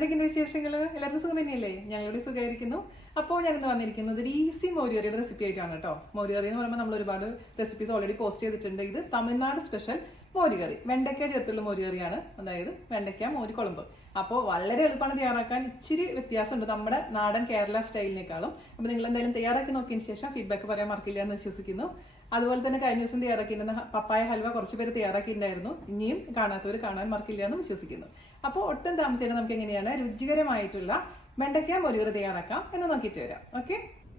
എന്തൊക്കെയുണ്ട് വിശേഷങ്ങൾ? എല്ലാവർക്കും സുഖം തന്നെയല്ലേ? ഞങ്ങളിവിടെ സുഖമായിരിക്കുന്നു. അപ്പോൾ ഞാനിന്ന് വന്നിരിക്കുന്നത് ഒരു ഈസി മോരുകറിയുടെ റെസിപ്പി ആയിട്ടാണ് കേട്ടോ. മോരുകറി എന്ന് പറയുമ്പോൾ നമ്മൾ ഒരുപാട് റെസിപ്പീസ് ഓൾറെഡി പോസ്റ്റ് ചെയ്തിട്ടുണ്ട്. ഇത് തമിഴ്നാട് സ്പെഷ്യൽ മോരുകറി, വെണ്ടയ്ക്ക ചേർത്തുള്ള മോരുകറിയാണ്. അതായത് വെണ്ടയ്ക്ക മോര് കുഴമ്പ്. അപ്പോൾ വളരെ എളുപ്പമാണ് തയ്യാറാക്കാൻ. ഇച്ചിരി വ്യത്യാസമുണ്ട് നമ്മുടെ നാടൻ കേരള സ്റ്റൈലിനേക്കാളും. അപ്പോൾ നിങ്ങൾ എന്തായാലും തയ്യാറാക്കി നോക്കിയതിന് ശേഷം ഫീഡ്ബാക്ക് പറയാൻ മറക്കില്ല എന്ന് വിശ്വസിക്കുന്നു. അതുപോലെ തന്നെ കഴിഞ്ഞ ദിവസം തയ്യാറാക്കിയിരുന്ന പപ്പായ ഹൽവ കുറച്ച് പേര് തയ്യാറാക്കിയിട്ടുണ്ടായിരുന്നു. ഇനിയും കാണാത്തവർ കാണാൻ മറക്കില്ല എന്ന് വിശ്വസിക്കുന്നു. അപ്പോൾ ഒട്ടും താമസിച്ചാൽ നമുക്ക് എങ്ങനെയാണ് രുചികരമായിട്ടുള്ള വെണ്ടയ്ക്ക മോരുകറി തയ്യാറാക്കാം എന്ന് നോക്കിയിട്ട് വരാം. ഓക്കെ,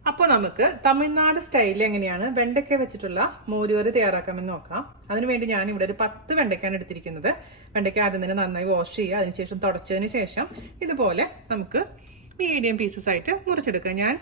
അപ്പോൾ നമുക്ക് തമിഴ്നാട് സ്റ്റൈലിൽ എങ്ങനെയാണ് വെണ്ടയ്ക്ക വെച്ചിട്ടുള്ള മോരുകറി തയ്യാറാക്കാമെന്ന് നോക്കാം. അതിനുവേണ്ടി ഞാൻ ഇവിടെ ഒരു 10 വെണ്ടയ്ക്കാണ് എടുത്തിരിക്കുന്നത്. വെണ്ടയ്ക്ക ആദ്യം തന്നെ നന്നായി വാഷ് ചെയ്യുക. അതിനുശേഷം തുടച്ചതിന് ശേഷം ഇതുപോലെ നമുക്ക് മീഡിയം പീസസ് ആയിട്ട് മുറിച്ചെടുക്കുക. ഞാൻ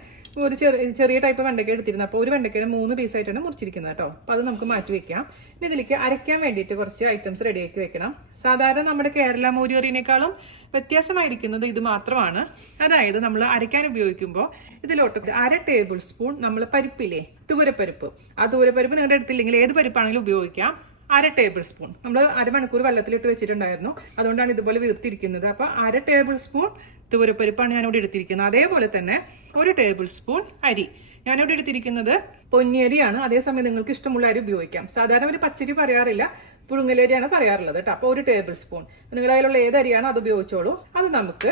ഒരു ചെറിയ ടൈപ്പ് വെണ്ടയ്ക്ക എടുത്തിരുന്നു. അപ്പോൾ ഒരു വെണ്ടയ്ക്കന് 3 പീസായിട്ടാണ് മുറിച്ചിരിക്കുന്നത് കേട്ടോ. അപ്പോൾ അത് നമുക്ക് മാറ്റി വെക്കാം. ഇനി ഇതിലേക്ക് അരയ്ക്കാൻ വേണ്ടിയിട്ട് കുറച്ച് ഐറ്റംസ് റെഡിയാക്കി വെക്കണം. സാധാരണ നമ്മുടെ കേരള മോരുകറിനേക്കാളും വ്യത്യാസമായിരിക്കുന്നത് ഇത് മാത്രമാണ്. അതായത് നമ്മൾ അരയ്ക്കാൻ ഉപയോഗിക്കുമ്പോൾ ഇതിലോട്ട് 1/2 ടേബിൾ സ്പൂൺ നമ്മൾ പരിപ്പില്ലേ, തുവരപ്പരിപ്പ്. ആ തുവരപ്പരിപ്പ് നിങ്ങളുടെ അടുത്തില്ലെങ്കിൽ ഏത് പരിപ്പാണെങ്കിലും ഉപയോഗിക്കാം. 1/2 ടേബിൾ സ്പൂൺ നമ്മൾ അരമണിക്കൂർ വെള്ളത്തിലിട്ട് വെച്ചിട്ടുണ്ടായിരുന്നു. അതുകൊണ്ടാണ് ഇതുപോലെ വീർത്തിരിക്കുന്നത്. അപ്പോൾ 1/2 ടേബിൾ സ്പൂൺ തുവരപ്പരിപ്പാണ് ഞാനിവിടെ എടുത്തിരിക്കുന്നത്. അതേപോലെ തന്നെ 1 ടേബിൾ സ്പൂൺ അരി ഞാനിവിടെ എടുത്തിരിക്കുന്നത് പൊന്നിയരിയാണ്. അതേസമയം നിങ്ങൾക്ക് ഇഷ്ടമുള്ള അരി ഉപയോഗിക്കാം. സാധാരണ ഒരു പച്ചരി പറയാറില്ല, പുഴുങ്ങലരിയാണ് പറയാറുള്ളത് കേട്ടോ. അപ്പോൾ 1 ടേബിൾ സ്പൂൺ നിങ്ങളുടെ കയ്യിലുള്ള ഏത് അരിയാണോ അത് ഉപയോഗിച്ചോളൂ. അത് നമുക്ക്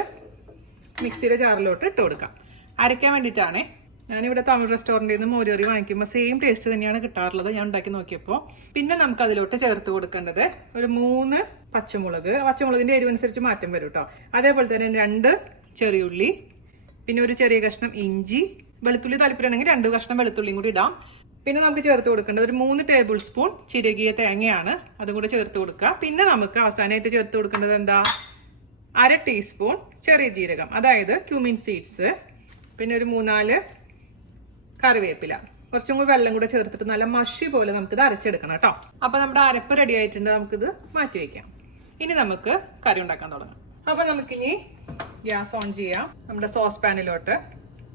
മിക്സിയുടെ ജാറിലോട്ട് ഇട്ട് കൊടുക്കാം. അരയ്ക്കാൻ വേണ്ടിയിട്ടാണ്. ഞാനിവിടെ തമിഴ് റെസ്റ്റോറൻറ്റിൽ നിന്ന് മോരുകറി വാങ്ങിക്കുമ്പോൾ സെയിം ടേസ്റ്റ് തന്നെയാണ് കിട്ടാറുള്ളത് ഞാൻ ഉണ്ടാക്കി നോക്കിയപ്പോൾ. പിന്നെ നമുക്ക് അതിലോട്ട് ചേർത്ത് കൊടുക്കേണ്ടത് ഒരു 3 പച്ചമുളക്. പച്ചമുളകിൻ്റെ എരിവനുസരിച്ച് മാറ്റം വരും കേട്ടോ. അതേപോലെ തന്നെ 2 ചെറിയുള്ളി, പിന്നെ ഒരു ചെറിയ കഷ്ണം ഇഞ്ചി. വെളുത്തുള്ളി താല്പര്യമാണെങ്കിൽ 2 കഷ്ണം വെളുത്തുള്ളിയും കൂടി ഇടാം. പിന്നെ നമുക്ക് ചേർത്ത് കൊടുക്കേണ്ടത് ഒരു 3 ടേബിൾ സ്പൂൺ ചിരകിയ തേങ്ങയാണ്. അതും കൂടെ ചേർത്ത് കൊടുക്കുക. പിന്നെ നമുക്ക് അവസാനമായിട്ട് ചേർത്ത് കൊടുക്കേണ്ടത് എന്താ, 1/2 ടീസ്പൂൺ ചെറിയ ജീരകം, അതായത് ക്യൂമിൻ സീഡ്സ്. പിന്നെ ഒരു 3-4 കറിവേപ്പില. കുറച്ചും കൂടി വെള്ളം കൂടെ ചേർത്തിട്ട് നല്ല മഷി പോലെ നമുക്കിത് അരച്ചെടുക്കണം കേട്ടോ. അപ്പൊ നമ്മുടെ അരപ്പ് റെഡി ആയിട്ടുണ്ട്. നമുക്കിത് മാറ്റി വയ്ക്കാം. ഇനി നമുക്ക് കറി ഉണ്ടാക്കാൻ തുടങ്ങാം. അപ്പൊ നമുക്കിനി ഗ്യാസ് ഓൺ ചെയ്യാം. നമ്മുടെ സോസ് പാനിലോട്ട്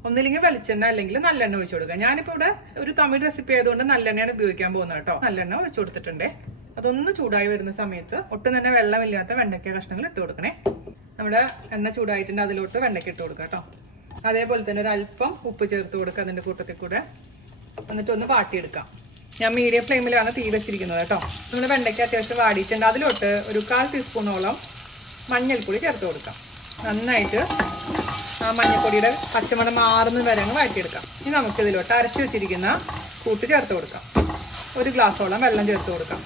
ഒന്നില്ലെങ്കിൽ വെളിച്ചെണ്ണ അല്ലെങ്കിൽ നല്ലെണ്ണ ഒഴിച്ചു കൊടുക്കുക. ഞാനിപ്പോൾ ഇവിടെ ഒരു തമിഴ് റെസിപ്പി ആയതുകൊണ്ട് നല്ലെണ്ണയാണ് ഉപയോഗിക്കാൻ പോകുന്നത് കേട്ടോ. നല്ലെണ്ണ ഒഴിച്ചു കൊടുത്തിട്ടുണ്ട്. അതൊന്ന് ചൂടായി വരുന്ന സമയത്ത് ഒട്ടും തന്നെ വെള്ളമില്ലാത്ത വെണ്ടയ്ക്ക കഷ്ണങ്ങൾ ഇട്ട് കൊടുക്കണേ. നമ്മുടെ എണ്ണ ചൂടായിട്ടുണ്ട്. അതിലോട്ട് വെണ്ടയ്ക്ക ഇട്ട് കൊടുക്കുക കേട്ടോ. അതേപോലെ തന്നെ ഒരു അല്പം ഉപ്പ് ചേർത്ത് കൊടുക്കുക അതിന്റെ കൂട്ടത്തിൽ കൂടെ. എന്നിട്ട് ഒന്ന് വാട്ടിയെടുക്കാം. ഞാൻ മീഡിയം ഫ്ലെയിമിലാണ് തീ വെച്ചിരിക്കുന്നത് കേട്ടോ. നമ്മുടെ വെണ്ടയ്ക്ക അത്യാവശ്യം വാടിയിട്ടുണ്ട്. അതിലോട്ട് ഒരു 1/4 ടീസ്പൂണോളം മഞ്ഞൾപ്പൊടി ചേർത്ത് കൊടുക്കാം. നന്നായിട്ട് ആ മഞ്ഞൾപ്പൊടിയുടെ പച്ചമണം മാറുന്ന വരെ അങ്ങ് വാട്ടിയെടുക്കാം. ഇനി നമുക്ക് ഇതിലോട്ട് അരച്ചു വെച്ചിരിക്കുന്ന കൂട്ട് ചേർത്ത് കൊടുക്കാം. 1 ഗ്ലാസോളം വെള്ളം ചേർത്ത് കൊടുക്കാം.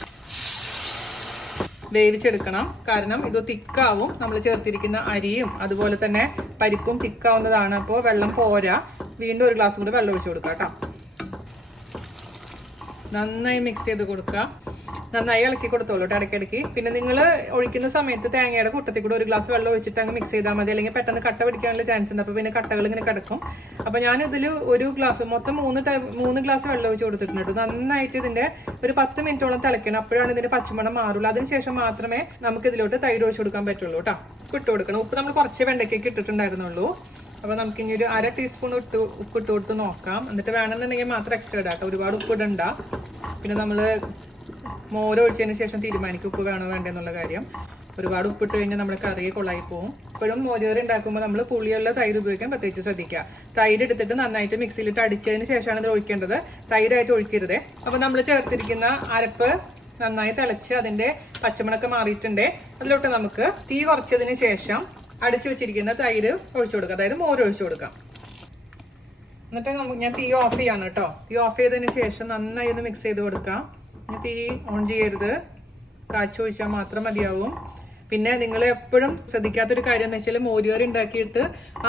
വേവിച്ചെടുക്കണം, കാരണം ഇത് തിക്കാവും. നമ്മൾ ചേർത്തിരിക്കുന്ന അരിയും അതുപോലെ തന്നെ പരിപ്പും തിക്കാവുന്നതാണ്. അപ്പോൾ വെള്ളം പോരാ. വീണ്ടും 1 ഗ്ലാസ് കൂടി വെള്ളം ഒഴിച്ചു കൊടുക്കാം കേട്ടോ. നന്നായി മിക്സ് ചെയ്ത് കൊടുക്കുക. നന്നായി ഇളക്കി കൊടുത്തോളൂ ഇടയ്ക്കിടയ്ക്ക്. പിന്നെ നിങ്ങൾ ഒഴിക്കുന്ന സമയത്ത് തേങ്ങയുടെ കൂട്ടത്തിൽ കൂടെ 1 ഗ്ലാസ് വെള്ളം ഒഴിച്ചിട്ട് അങ്ങ് മിക്സ് ചെയ്താൽ മതി. അല്ലെങ്കിൽ പെട്ടെന്ന് കട്ട പിടിക്കാനുള്ള ചാൻസ് ഉണ്ട്. അപ്പോൾ പിന്നെ കട്ടകൾ ഇങ്ങനെ കിടക്കും. അപ്പോൾ ഞാൻ ഇതിൽ 1 ഗ്ലാസ് മൊത്തം 3 ഗ്ലാസ് വെള്ളം ഒഴിച്ച് കൊടുത്തിട്ടുണ്ട്. നന്നായിട്ട് ഇതിന്റെ ഒരു 10 മിനിറ്റോളം തിളയ്ക്കണം. അപ്പോഴാണ് ഇതിന്റെ പച്ചമണം മാറുള്ളൂ. അതിനുശേഷം മാത്രമേ നമുക്ക് ഇതിലോട്ട് തൈര് ഒഴിച്ച് കൊടുക്കാൻ പറ്റുള്ളൂ കേട്ടോ. ഇട്ട് കൊടുക്കണം. ഉപ്പ് നമ്മൾ കുറച്ച് വെണ്ടയ്ക്കൊക്കെ ഇട്ടിട്ടുണ്ടായിരുന്നുള്ളൂ. അപ്പോൾ നമുക്ക് ഇനി ഒരു 1/2 ടീസ്പൂൺ ഉപ്പ് ഇട്ട് കൊടുത്ത് നോക്കാം. എന്നിട്ട് വേണമെന്നുണ്ടെങ്കിൽ മാത്രം എക്സ്ട്രാ ഇടാം കേട്ടോ. ഒരുപാട് ഉപ്പ് ഇടണ്ട. പിന്നെ നമ്മൾ മോര് ഒഴിച്ചതിന് ശേഷം തീരുമാനിക്കും ഉപ്പ് വേണോ വേണ്ടെന്നുള്ള കാര്യം. ഒരുപാട് ഉപ്പിട്ട് കഴിഞ്ഞാൽ നമ്മുടെ കറിയെ കൊള്ളായി പോകും. ഇപ്പോഴും മോരുകറി ഉണ്ടാക്കുമ്പോൾ നമ്മൾ പുളിയുള്ള തൈര് ഉപയോഗിക്കാൻ പ്രത്യേകിച്ച് ശ്രദ്ധിക്കുക. തൈര് എടുത്തിട്ട് നന്നായിട്ട് മിക്സിയിലിട്ട് അടിച്ചതിന് ശേഷമാണ് ഇത് ഒഴിക്കേണ്ടത്. തൈരായിട്ട് ഒഴിക്കരുതേ. അപ്പോൾ നമ്മൾ ചേർത്തിരിക്കുന്ന അരപ്പ് നന്നായി തിളച്ച് അതിൻ്റെ പച്ചമണൊക്കെ മാറിയിട്ടുണ്ട്. അതിലോട്ട് നമുക്ക് തീ കുറച്ചതിന് ശേഷം അടിച്ചു വെച്ചിരിക്കുന്ന തൈര് ഒഴിച്ചു കൊടുക്കുക, അതായത് മോര് ഒഴിച്ചു കൊടുക്കാം. എന്നിട്ട് ഞാൻ തീ ഓഫ് ചെയ്യാണ് കേട്ടോ. തീ ഓഫ് ചെയ്തതിന് ശേഷം നന്നായി ഒന്ന് മിക്സ് ചെയ്ത് കൊടുക്കാം. തീ ഓൺ ചെയ്യരുത്, കാച്ചി ഒഴിച്ചാൽ മാത്രം മതിയാവും. പിന്നെ നിങ്ങൾ എപ്പോഴും ശ്രദ്ധിക്കാത്തൊരു കാര്യം എന്ന് വെച്ചാൽ മോരുകറി ഉണ്ടാക്കിയിട്ട്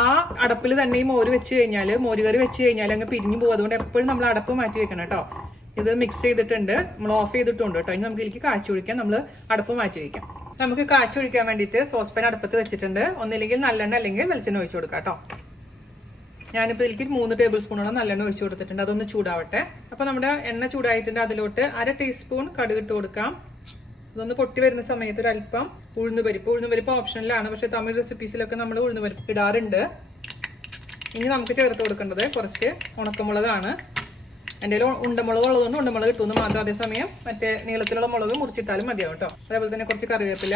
ആ അടപ്പിൽ തന്നെ ഈ മോരുകറി വെച്ച് കഴിഞ്ഞാൽ അങ്ങ് പിരിഞ്ഞു പോകും. അതുകൊണ്ട് എപ്പോഴും നമ്മൾ അടപ്പ് മാറ്റി വെക്കണം കേട്ടോ. ഇത് മിക്സ് ചെയ്തിട്ടുണ്ട്, നമ്മൾ ഓഫ് ചെയ്തിട്ടുണ്ട് കേട്ടോ. ഇനി നമുക്ക് ഇതിലേക്ക് കാച്ചി ഒഴിക്കാം. നമ്മൾ അടപ്പ് മാറ്റി വയ്ക്കാം. നമുക്ക് കാച്ചി ഒഴിക്കാൻ വേണ്ടിയിട്ട് സോസ് പാൻ അടുപ്പത്ത് വെച്ചിട്ടുണ്ട്. ഒന്നില്ലെങ്കിൽ നല്ലെണ്ണ അല്ലെങ്കിൽ വെളിച്ചെണ്ണ ഒഴിച്ചു കൊടുക്കാം കേട്ടോ. ഞാനിപ്പോൾ ഇതിലേക്ക് 3 ടേബിൾ സ്പൂണോളം നല്ലെണ്ണ ഒഴിച്ചു കൊടുത്തിട്ടുണ്ട്. അതൊന്ന് ചൂടാവട്ടെ. അപ്പോൾ നമ്മുടെ എണ്ണ ചൂടായിട്ടുണ്ട്. അതിലോട്ട് 1/2 ടീസ്പൂൺ കടുക് ഇട്ട് കൊടുക്കാം. അതൊന്ന് പൊട്ടി വരുന്ന സമയത്ത് ഒരു അല്പം ഉഴുന്നുപരിപ്പ് ഓപ്ഷനിലാണ്, പക്ഷെ തമിഴ് റെസിപ്പീസിലൊക്കെ നമ്മൾ ഉഴുന്നുപരിപ്പ് ഇടാറുണ്ട്. ഇനി നമുക്ക് ചേർത്ത് കൊടുക്കേണ്ടത് കുറച്ച് ഉണക്കമുളകാണ്. എൻ്റെ കയ്യിൽ ഉണ്ടമുളക് ഉള്ളതുകൊണ്ട് ഉണ്ടമുളക് ഇട്ടുന്ന് മാത്രം. അതേസമയം മറ്റേ നീളത്തിലുള്ള മുളക് മുറിച്ചിട്ടാലും മതിയാവും കേട്ടോ. അതേപോലെ തന്നെ കുറച്ച് കറിവേപ്പില.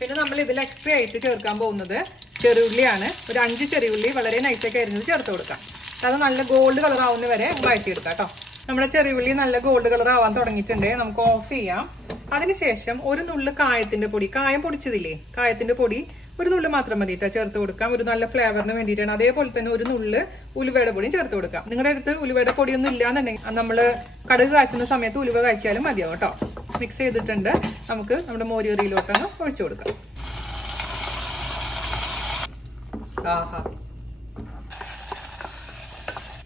പിന്നെ നമ്മൾ ഇതിൽ എക്സ്ട്രാ ആയിട്ട് ചേർക്കാൻ പോകുന്നത് ചെറിയുള്ളിയാണ്. ഒരു 5 ചെറിയുള്ളി വളരെ നൈസൊക്കെ അരിഞ്ഞത് ചേർത്ത് കൊടുക്കാം. അത് നല്ല ഗോൾഡ് കളർ ആവുന്ന വരെ വഴറ്റിയെടുക്കാം കേട്ടോ. നമ്മുടെ ചെറിയുള്ളി നല്ല ഗോൾഡ് കളർ ആവാൻ തുടങ്ങിയിട്ടുണ്ട്. നമുക്ക് ഓഫ് ചെയ്യാം. അതിനുശേഷം ഒരു നുള്ളു കായത്തിന്റെ പൊടി, കായം പൊടിച്ചതില്ലേ, കായത്തിന്റെ പൊടി ഒരു നുള്ളു മാത്രം മതി കേട്ടോ ചേർത്ത് കൊടുക്കാം. ഒരു നല്ല ഫ്ലേവറിന് വേണ്ടിയിട്ടാണ്. അതേപോലെ തന്നെ ഒരു നുള്ളു ഉലുവയുടെ പൊടിയും ചേർത്ത് കൊടുക്കാം. നിങ്ങളുടെ അടുത്ത് ഉലുവയുടെ പൊടിയൊന്നും ഇല്ലാന്നുണ്ടെങ്കിൽ നമ്മൾ കടുക് കാച്ചുന്ന സമയത്ത് ഉലുവ കാഴ്ചയാലും മതിയാവും കേട്ടോ. മിക്സ് ചെയ്തിട്ടുണ്ട്. നമുക്ക് നമ്മുടെ മോരുകറിയിലോട്ടൊന്ന് ഒഴിച്ചു കൊടുക്കാം. ആഹാ.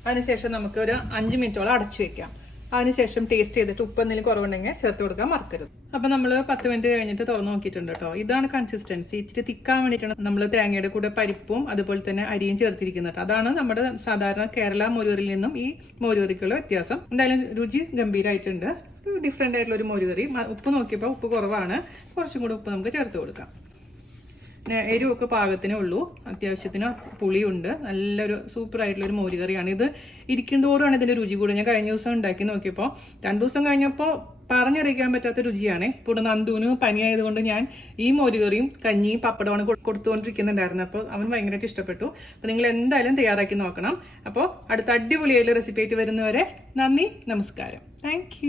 അതിനുശേഷം നമുക്ക് ഒരു 5 മിനിറ്റോളം അടച്ചു വെക്കാം. അതിനുശേഷം ടേസ്റ്റ് ചെയ്തിട്ട് ഉപ്പ് എന്തെങ്കിലും കുറവുണ്ടെങ്കിൽ ചേർത്ത് കൊടുക്കാൻ മറക്കരുത്. അപ്പൊ നമ്മൾ 10 മിനിറ്റ് കഴിഞ്ഞിട്ട് തുറന്നു നോക്കിയിട്ടുണ്ട് കേട്ടോ. ഇതാണ് കൺസിസ്റ്റൻസി. ഇച്ചിരി തിക്കാൻ വേണ്ടിയിട്ടാണ് നമ്മൾ തേങ്ങയുടെ കൂടെ പരിപ്പും അതുപോലെ തന്നെ അരിയും ചേർത്തിരിക്കുന്നത്. അതാണ് നമ്മുടെ സാധാരണ കേരള മോരുകറിയിൽ നിന്നും ഈ മോരുകറിക്കുള്ള വ്യത്യാസം. എന്തായാലും രുചി ഗംഭീരമായിട്ടുണ്ട്. ഡിഫറെന്റ് ആയിട്ടുള്ള ഒരു മോരുകറി. ഉപ്പ് നോക്കിയപ്പോൾ ഉപ്പ് കുറവാണ്. കുറച്ചും കൂടെ ഉപ്പ് നമുക്ക് ചേർത്ത് കൊടുക്കാം. എരിവൊക്കെ പാകത്തിനേ ഉള്ളൂ. അത്യാവശ്യത്തിന് പുളിയുണ്ട്. നല്ലൊരു സൂപ്പറായിട്ടുള്ള ഒരു മോരുകറിയാണ്. ഇത് ഇരിക്കുന്നതോടുമാണ് ഇതിന്റെ രുചി കൂടെ. ഞാൻ കഴിഞ്ഞ ദിവസം ഉണ്ടാക്കി നോക്കിയപ്പോൾ 2 ദിവസം കഴിഞ്ഞപ്പോൾ പറഞ്ഞറിയിക്കാൻ പറ്റാത്ത രുചിയാണ്. ഇപ്പോൾ നന്ദുവിന് പനിയായതുകൊണ്ട് ഞാൻ ഈ മോരുകറിയും കഞ്ഞിയും പപ്പടമാണ് കൊടുത്തുകൊണ്ടിരിക്കുന്നുണ്ടായിരുന്നു. അപ്പോൾ അവൻ ഭയങ്കരമായിട്ട് ഇഷ്ടപ്പെട്ടു. അപ്പോൾ നിങ്ങൾ എന്തായാലും തയ്യാറാക്കി നോക്കണം. അപ്പോൾ അടുത്ത അടിപൊളിയായിട്ടുള്ള റെസിപ്പി ആയിട്ട് വരുന്നവരെ നന്ദി, നമസ്കാരം. താങ്ക്